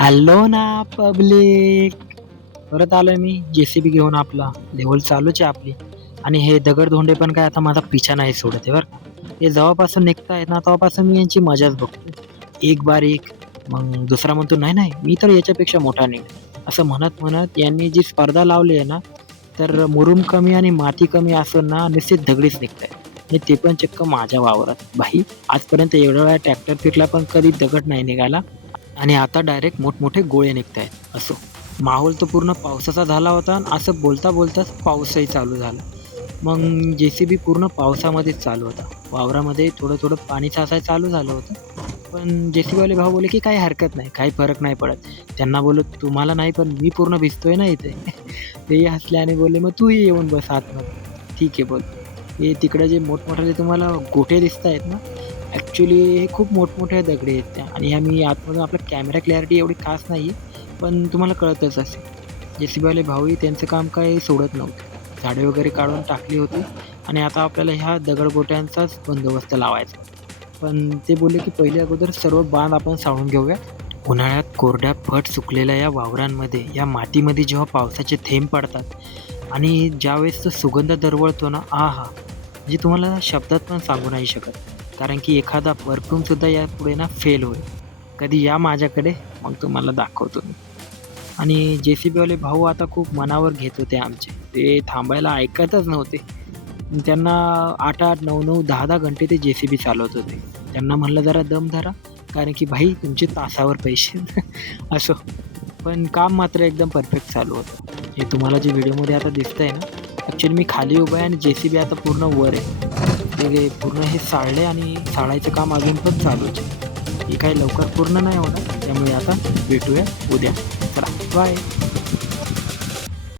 Hello ना public. परत आलोय मी जेसीबी घेऊन. आपला लेवल चालूच आहे आपली. आणि हे दगडधोंडे पण काय आता माझा पिछा नाही सोडत आहे बरं का. हे जेव्हापासून निघतायत ना तेव्हापासून मी यांची मजाच बघतोय. एक बार एक, मग दुसरा म्हणतो नाही नाही मी तर याच्यापेक्षा मोठा निघेन. असं म्हणत म्हणत यांनी जी स्पर्धा लावली आहे ना, तर मुरुम कमी आणि माती कमी असून ना निश्चित दगडीच निघतायत. आणि ते पण चक्क माझ्या वावरात. भाई, आजपर्यंत एवढ्या वेळा ट्रॅक्टर फिरला पण कधी दगड नाही निघाला. आणि आता डायरेक्ट मोठमोठे गोळे निघतायत. असो. माहोल तर पूर्ण पावसाचा झाला होता आणि असं बोलता बोलताच पाऊसही चालू झाला. मग जेसीबी पूर्ण पावसामध्येच चालू होता. वावरामध्ये थोडं थोडं पाणी साचायला चालू झालं होतं. पण जेसीबीवाले भाऊ बोलले की काही हरकत नाही, काही फरक नाही पडत. त्यांना बोललो तुम्हाला नाही पण मी पूर्ण भिजतोय ना इथे. तेही हसले आणि बोलले मग तूही येऊन बस आतमध्ये. ठीक आहे बोल. हे तिकडे जे मोठमोठाले तुम्हाला गोटे दिसतायत ना, ॲक्चुअली हे खूप मोठमोठ्या दगडी आहेत त्या. आणि आम्ही आतमधून आपला कॅमेरा क्लॅरिटी एवढी खास नाही आहे, पण तुम्हाला कळतच असेल. जेसीबीवाले भाऊही त्यांचं काम काही सोडत नव्हते. झाडे वगैरे काढून टाकली होती आणि आता आपल्याला ह्या दगडगोट्यांचाच बंदोबस्त लावायचा. पण ते बोलले की पहिले अगोदर सर्व बांध आपण साळून घेऊया. उन्हाळ्यात कोरड्या फट सुकलेल्या या वावरांमध्ये, या मातीमध्ये जेव्हा पावसाचे थेंब पडतात आणि ज्यावेळेस तो सुगंध दरवळतो ना, आहा! म्हणजे तुम्हाला शब्दात पण सांगू नाही शकत. कारण की एखादा परफ्यूमसुद्धा यापुढे ना फेल होईल. कधी या माझ्याकडे, मग तुम्हाला दाखवतो मी. आणि जेसीबीवाले भाऊ आता खूप मनावर घेत होते आमचे. ते थांबायला ऐकतच नव्हते. त्यांना 8-8, 9-9, 10-10 घंटे ते जेसीबी चालवत होते. त्यांना म्हणलं जरा दम धरा, कारण की भाई तुमचे तासावर पैसे. असं. पण काम मात्र एकदम परफेक्ट चालू होतं. हे तुम्हाला जे व्हिडिओमध्ये आता दिसतंय ना, ॲक्चुअली मी खाली उभा आहे आणि जेसीबी आता पूर्ण वर आहे. ते पूर्ण हे साळले आणि साळायचं काम अजून पण चालूच आहे. हे काही लवकर पूर्ण नाही होणार. त्यामुळे आता भेटूया उद्या. चला बाय.